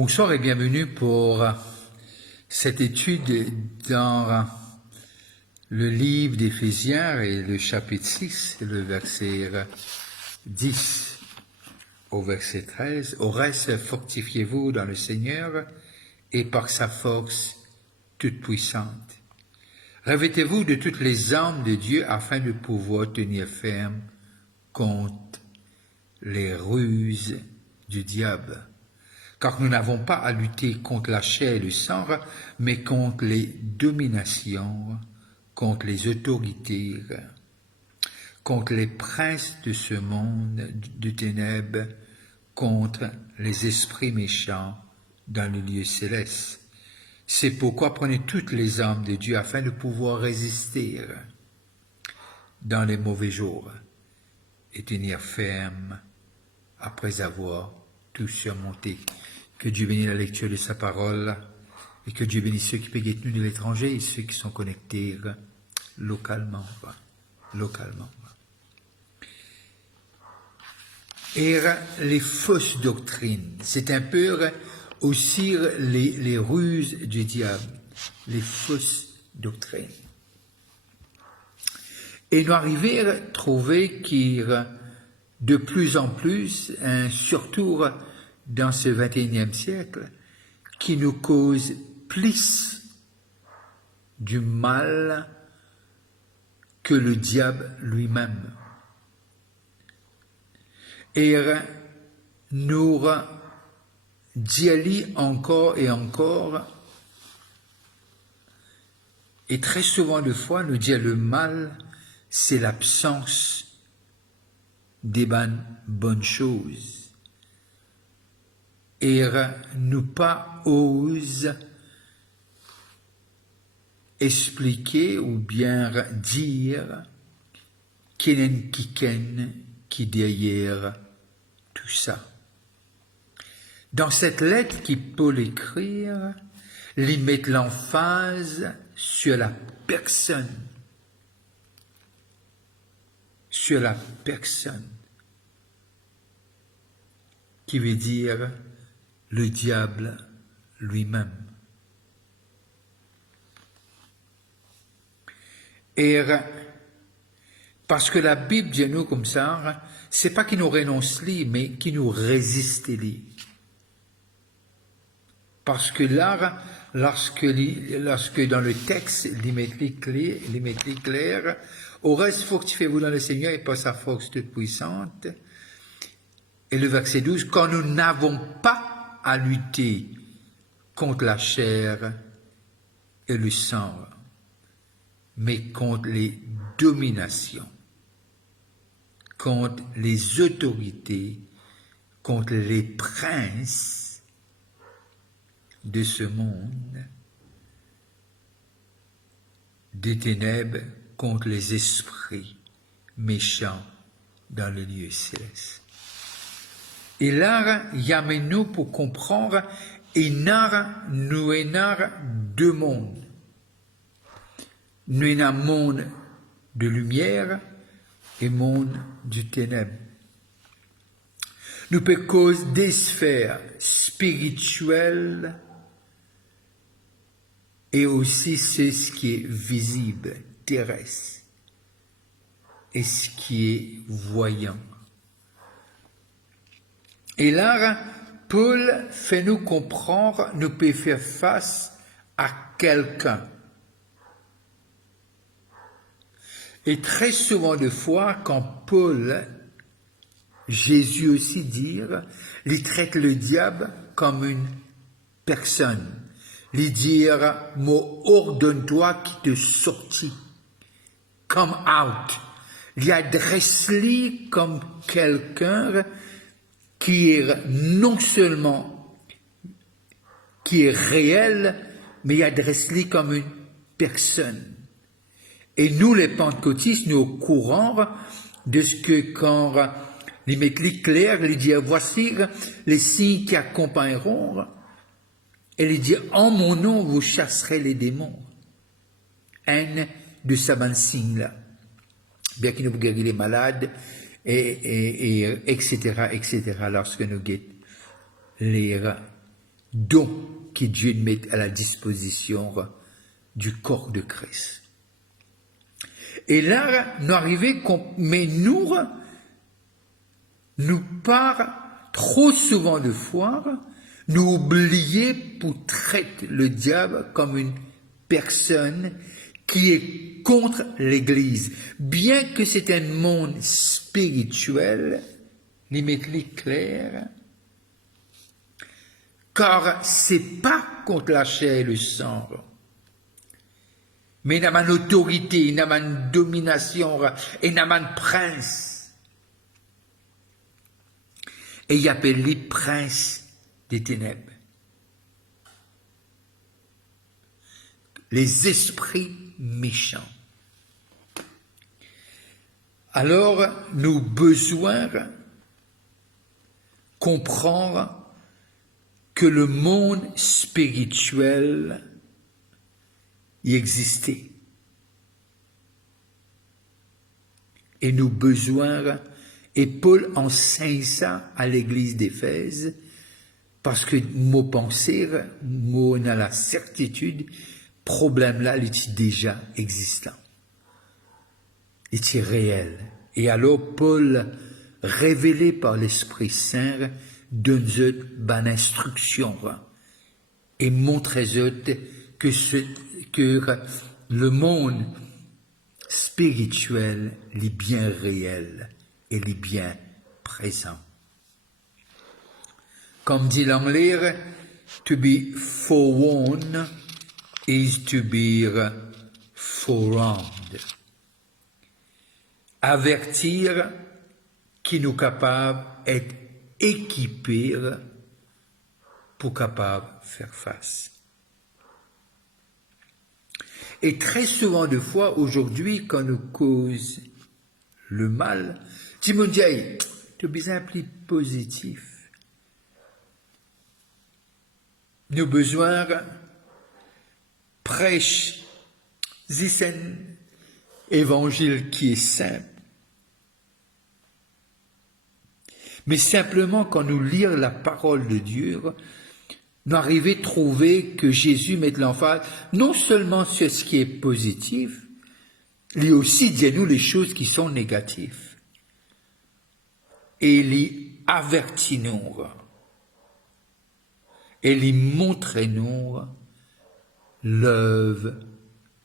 Bonsoir et bienvenue pour cette étude dans le livre d'Éphésiens et le chapitre 6, le verset 10 au verset 13. Au reste, fortifiez-vous dans le Seigneur et par sa force toute puissante. Revêtez-vous de toutes les armes de Dieu afin de pouvoir tenir ferme contre les ruses du diable. Car nous n'avons pas à lutter contre la chair et le sang, mais contre les dominations, contre les autorités, contre les princes de ce monde de ténèbres, contre les esprits méchants dans le lieu céleste. C'est pourquoi prenez toutes les armes de Dieu afin de pouvoir résister dans les mauvais jours et tenir ferme après avoir tout surmonté. Que Dieu bénisse la lecture de sa parole et que Dieu bénisse ceux qui peuvent être venus de l'étranger et ceux qui sont connectés localement. Et les fausses doctrines, c'est un peu aussi les ruses du diable, les fausses doctrines. Et nous arrivons à trouver qu'il de plus en plus, surtout dans ce 21e siècle, qui nous cause plus du mal que le diable lui-même. Et nous d'y aller encore et encore, et très souvent de fois, nous dire le mal, c'est l'absence des bonnes choses. Et nous pas ose expliquer ou bien dire qui derrière tout ça. Dans cette lettre qu'il peut écrire, il met l'emphase sur la personne. Sur la personne. Qui veut dire le diable lui-même. Et parce que la Bible dit nous comme ça, c'est pas qu'il nous renonce lui, mais qu'il nous résiste lui. Parce que là, lorsque dans le texte, il met clair, au reste, fortifiez-vous dans le Seigneur et par sa force toute puissante. Et le verset 12, quand nous n'avons pas à lutter contre la chair et le sang, mais contre les dominations, contre les autorités, contre les princes de ce monde, des ténèbres, contre les esprits méchants dans le lieu céleste. Et là, il y a nous pour comprendre, nous avons deux mondes. Nous avons un monde de lumière et monde du ténèbre. Nous pouvons cause des sphères spirituelles et aussi c'est ce qui est visible, terrestre, et ce qui est voyant. Et là, Paul fait nous comprendre, nous pouvons faire face à quelqu'un. Et très souvent de fois, quand Paul, Jésus aussi dire, il traite le diable comme une personne. Il dit, moi ordonne-toi qui te sortit. Come out. Il adresse-lui comme quelqu'un qui est non seulement qui est réel, mais il adresse-lui comme une personne. Et nous, les pentecôtistes, nous au courant de ce que quand il met clair, il dit voici les signes qui accompagneront, et il dit en mon nom vous chasserez les démons. Un de ces signes-là. Bien qu'il nous guérit les malades, etc., lorsque nous guettons les don que Dieu met à la disposition du corps de Christ. Et là, nous arrivons, mais nous part trop souvent de fois, nous oublier pour traiter le diable comme une personne qui est contre l'Église. Bien que c'est un monde spirituel, limite-les clair, car c'est pas contre la chair et le sang, mais il y a une autorité, il y a une domination, il y a un prince. Et il appelle les princes des ténèbres. Les esprits méchants. Alors, nous avons besoin de comprendre que le monde spirituel y existait. Et nous avons besoin, et Paul enseigne ça à l'église d'Éphèse, parce que moi penser, moi on a la certitude, problème là, il est déjà existant. Il est réel. Et alors Paul, révélé par l'Esprit Saint, donne une instruction et montre que le monde spirituel est bien réel et est bien présent. Comme dit l'anglais, to be forewarned is to be forearmed. Avertir qui nous capable d'être équipés pour capable faire face. Et très souvent de fois, aujourd'hui, quand nous cause le mal, tu me dis, hey, tu es bien plus positif. Nous avons besoin prêche, c'est un évangile qui est simple. Mais simplement, quand nous lisons la parole de Dieu, nous arrivons à trouver que Jésus met l'emphase non seulement sur ce qui est positif, il aussi dit à nous les choses qui sont négatives. Et il avertit nous. Et il montre nous l'œuvre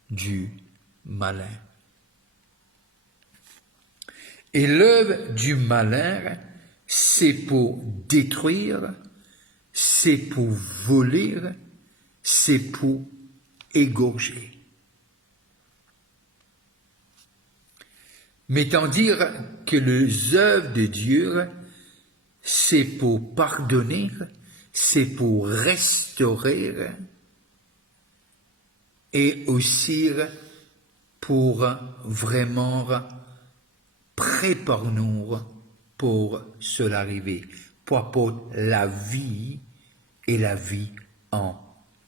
du malin. Et l'œuvre du malin, c'est pour détruire, c'est pour voler, c'est pour égorger. Mais tant dire que les œuvres de Dieu, c'est pour pardonner, c'est pour restaurer, et aussi pour vraiment préparer nous pour cela arriver, pour apporter la vie et la vie en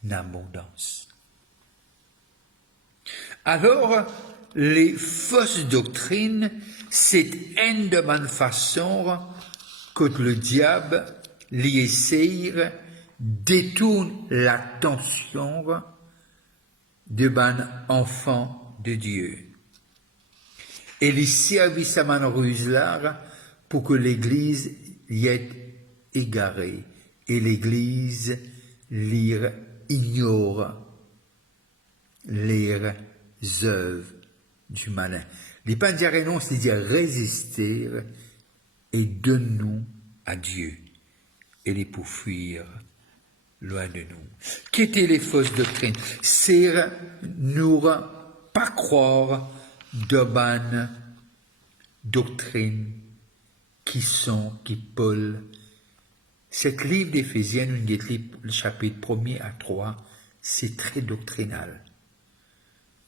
abondance. Alors, les fausses doctrines, c'est une de bonne façon que le diable l'y essaye détourne l'attention de ban enfant de Dieu. Et les services à man ruse là pour que l'Église y ait égarée et l'Église ignore les œuvres du malin. Les pas dire non, c'est dire résister et donne-nous à Dieu et les pour fuir loin de nous. Qu'étaient les fausses doctrines? C'est nous pas croire de bonnes doctrines qui Paul. Cet livre d'Éphésiens, le chapitre 1er à 3, c'est très doctrinal.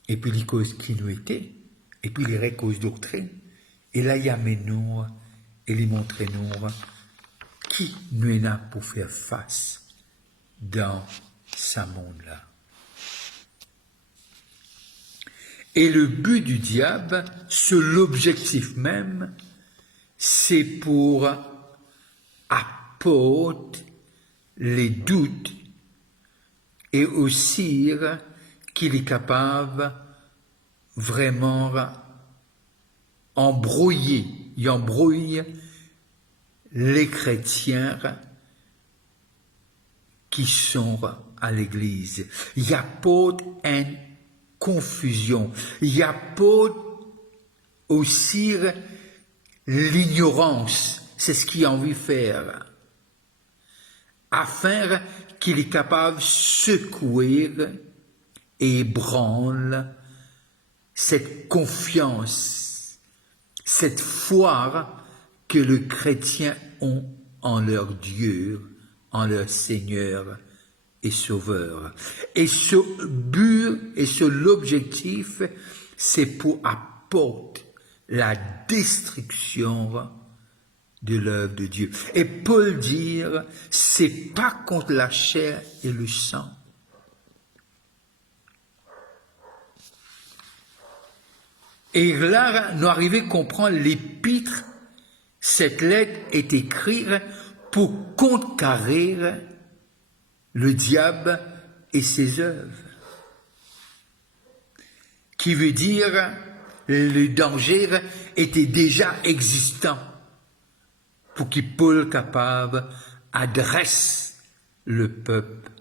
Et puis les causes qui nous étaient, et puis les causes doctrines. Et là, il y a nous et les montrer nous qui nous est là pour faire face dans ce monde-là. Et le but du diable, c'est l'objectif même, c'est pour apporter les doutes et aussi qu'il est capable vraiment embrouiller les chrétiens qui sont à l'église. Il y a pas une confusion. Il y a pas aussi l'ignorance. C'est ce qu'il a envie de faire. Afin qu'il est capable de secouer et ébranle cette confiance, cette foi que les chrétiens ont en leur Dieu, en leur Seigneur et Sauveur. Et ce but et l'objectif, c'est pour apporter la destruction de l'œuvre de Dieu. Et Paul dit, c'est pas contre la chair et le sang. Et là, nous arrivons à comprendre l'épître. Cette lettre est écrite pour contrecarrer le diable et ses œuvres. Qui veut dire, le danger était déjà existant pour qu'il Paul capable adresse le peuple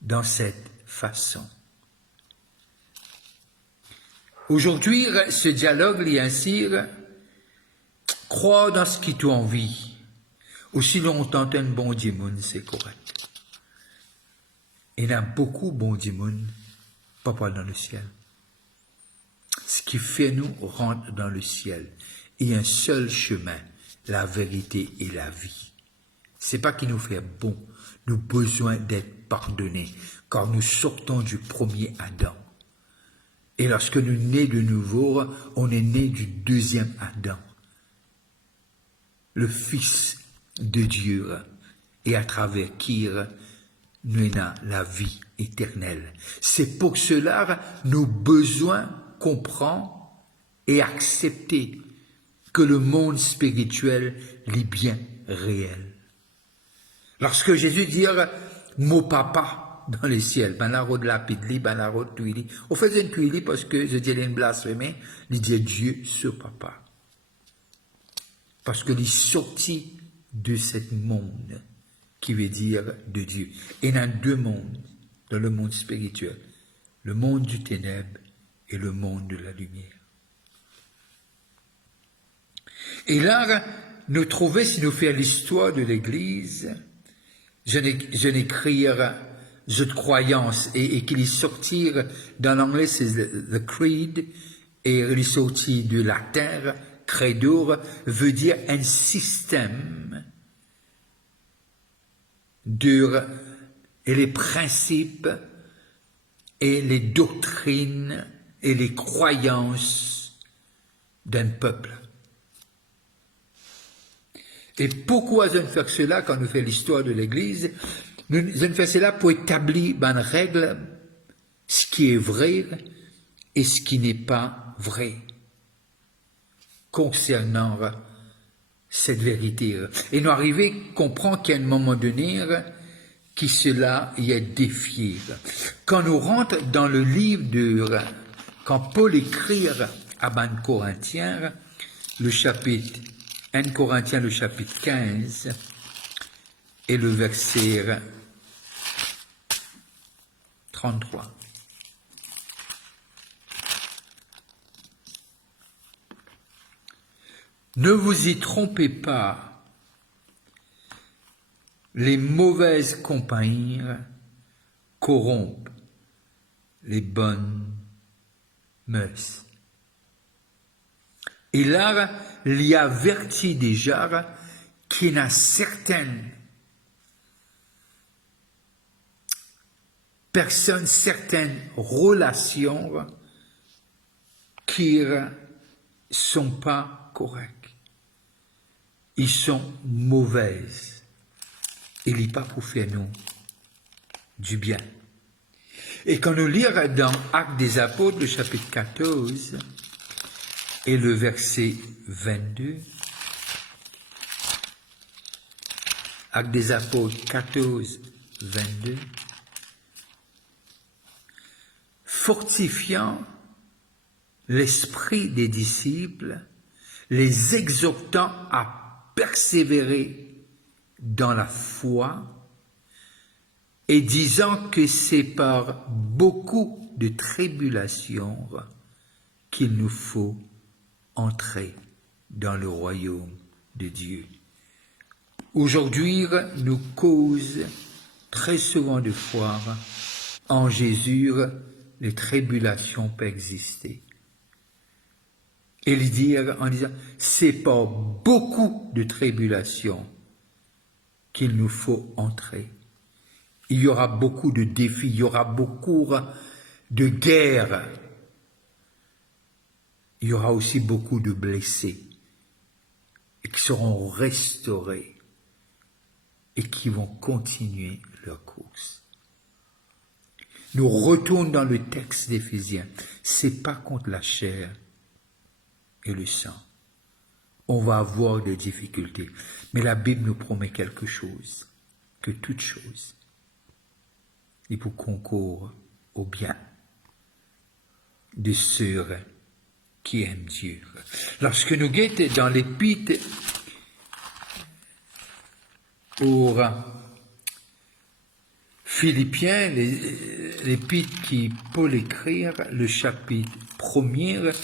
dans cette façon. Aujourd'hui, ce dialogue est ainsi, crois dans ce qui t'a envie. Aussi longtemps un bon démon, c'est correct. Il y en a beaucoup bon démon, pas dans le ciel. Ce qui fait nous rentrer dans le ciel. Il y a un seul chemin, la vérité et la vie. C'est pas qui nous fait bon, nous avons besoin d'être pardonnés, car nous sortons du premier Adam. Et lorsque nous nés de nouveau, on est né du deuxième Adam, le Fils de Dieu, et à travers qui nous avons la vie éternelle. C'est pour cela nous besoin comprendre et accepter que le monde spirituel est bien réel. Lorsque Jésus dit « mon papa », dans le ciel, ben la route lapide, ben la route tuili. On faisait une tuili parce que je disais une blasphémie, il dit Dieu sur papa. Parce que il est sorti de ce monde qui veut dire de Dieu. Et il y a deux mondes dans le monde spirituel. Le monde du ténèbre et le monde de la lumière. Et là, nous trouvons, si nous faisons l'histoire de l'Église, je n'écrirai jeu de croyance et qu'il est sorti, dans l'anglais c'est the creed, et il est sorti de la terre, credo, veut dire un système et les principes et les doctrines et les croyances d'un peuple. Et pourquoi je ne fais cela quand nous faisons l'histoire de l'Église? Je ne fais cela pour établir une règle, ce qui est vrai et ce qui n'est pas vrai, concernant cette vérité. Et nous arrivons à comprendre qu'à un moment donné, qui cela y est défié. Quand nous rentrons dans le livre quand Paul écrit à 1 Corinthiens, le chapitre 1 Corinthiens, le chapitre 15, et le verset 33. Ne vous y trompez pas, les mauvaises compagnies corrompent les bonnes mœurs. Et là, il y a averti déjà qu'il y a certaines personnes, certaines relations qui ne sont pas correctes. Ils sont mauvaises. Il n'est pas pour faire nous du bien. Et quand nous lisons dans Actes des Apôtres, le chapitre 14, et le verset 22, Actes des Apôtres 14, 22. Fortifiant l'esprit des disciples, les exhortant à persévérer dans la foi et disant que c'est par beaucoup de tribulations qu'il nous faut entrer dans le royaume de Dieu. Aujourd'hui, nous cause très souvent de foi en Jésus, les tribulations peuvent exister. Et le dire en disant, c'est par beaucoup de tribulations qu'il nous faut entrer. Il y aura beaucoup de défis, il y aura beaucoup de guerres. Il y aura aussi beaucoup de blessés et qui seront restaurés et qui vont continuer leur course. Nous retournons dans le texte d'Éphésiens. C'est pas contre la chair et le sang. On va avoir des difficultés. Mais la Bible nous promet quelque chose, que toute chose est pour concourir au bien de ceux qui aiment Dieu. Lorsque nous guettons dans l'épître aux Philippiens, l'épître qui Paul écrire, le chapitre 1er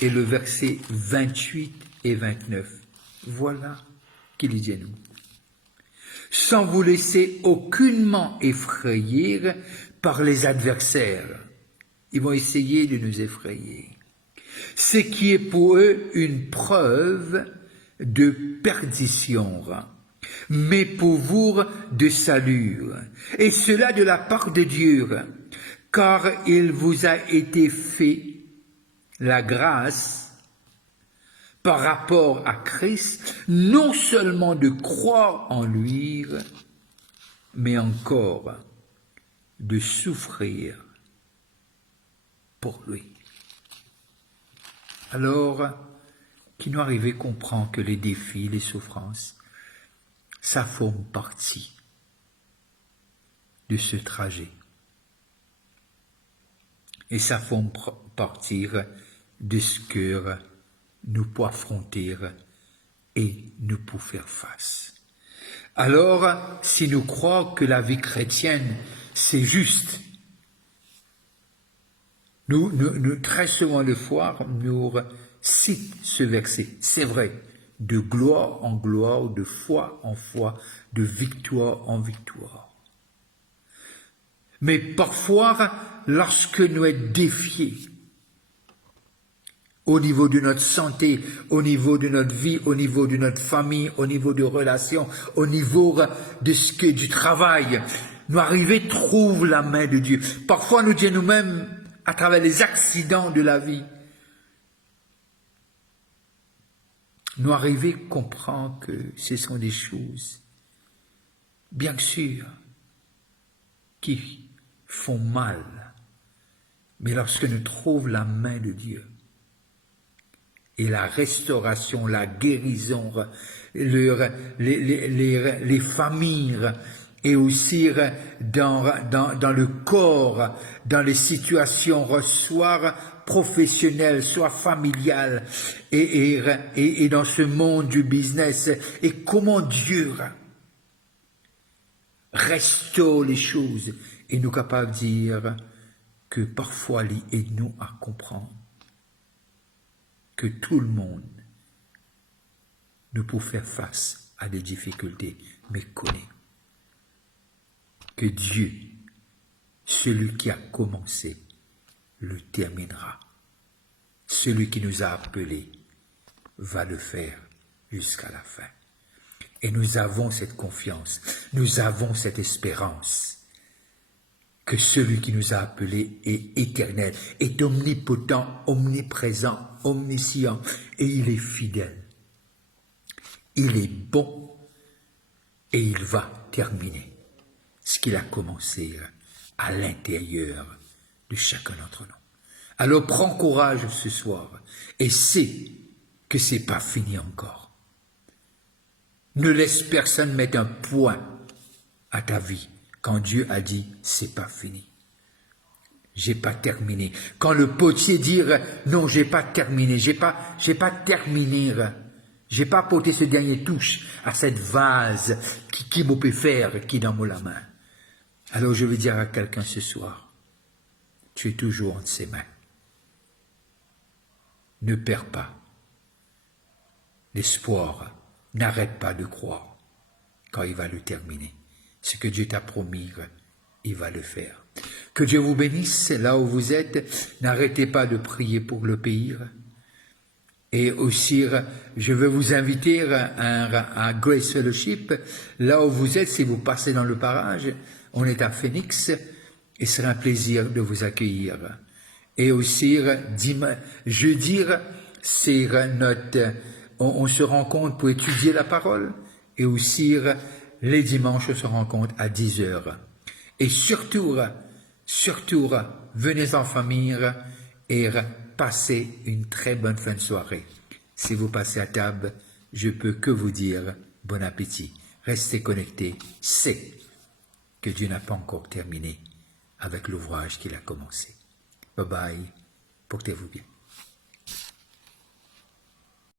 et le verset 28 et 29. Voilà qu'il dit à nous. Sans vous laisser aucunement effrayer par les adversaires. Ils vont essayer de nous effrayer. Ce qui est pour eux une preuve de perdition, mais pour vous de salut, et cela de la part de Dieu, car il vous a été fait la grâce par rapport à Christ, non seulement de croire en lui, mais encore de souffrir pour lui. Alors, qui nous arrive comprend que les défis, les souffrances, ça forme partie de ce trajet. Et ça forme partie de ce que nous pouvons affronter et nous pouvons faire face. Alors, si nous croyons que la vie chrétienne, c'est juste, nous très souvent le fois, nous cite ce verset. C'est vrai, de gloire en gloire, de foi en foi, de victoire en victoire. Mais parfois, lorsque nous sommes défiés, au niveau de notre santé, au niveau de notre vie, au niveau de notre famille, au niveau de relations, au niveau du travail, nous arrivons à trouver la main de Dieu. Parfois, nous disons nous-mêmes, à travers les accidents de la vie, nous arrivons à comprendre que ce sont des choses, bien sûr, qui font mal. Mais lorsque nous trouvons la main de Dieu, et la restauration, la guérison, les familles, et aussi dans le corps, dans les situations, soit professionnelles, soit familiales, et dans ce monde du business, et comment Dieu restaure les choses, et nous capables de dire que parfois il aide-nous à comprendre que tout le monde ne peut faire face à des difficultés, mais connaît que Dieu, celui qui a commencé, le terminera. Celui qui nous a appelés va le faire jusqu'à la fin. Et nous avons cette confiance, nous avons cette espérance que celui qui nous a appelés est éternel, est omnipotent, omniprésent, omniscient, et il est fidèle. Il est bon, et il va terminer ce qu'il a commencé à l'intérieur de chacun d'entre nous. Alors prends courage ce soir, et sais que c'est pas fini encore. Ne laisse personne mettre un point à ta vie quand Dieu a dit c'est pas fini. J'ai pas terminé. Quand le potier dit non, j'ai pas terminé, j'ai pas terminé. J'ai pas porté ce dernier touche à cette vase qui m'a pu faire, qui est dans la main. Alors je veux dire à quelqu'un ce soir, tu es toujours entre ses mains. Ne perds pas l'espoir, n'arrête pas de croire quand il va le terminer. Ce que Dieu t'a promis, il va le faire. Que Dieu vous bénisse là où vous êtes. N'arrêtez pas de prier pour le pays. Et aussi, je veux vous inviter à Grace Fellowship. Là où vous êtes, si vous passez dans le parage, on est à Phoenix et ce sera un plaisir de vous accueillir. Et aussi, jeudi, c'est on se rencontre pour étudier la parole. Et aussi, les dimanches, on se rencontre à 10 heures. Et surtout, venez en famille et passez une très bonne fin de soirée. Si vous passez à table, je peux que vous dire bon appétit. Restez connectés, c'est que Dieu n'a pas encore terminé avec l'ouvrage qu'il a commencé. Bye bye, portez-vous bien.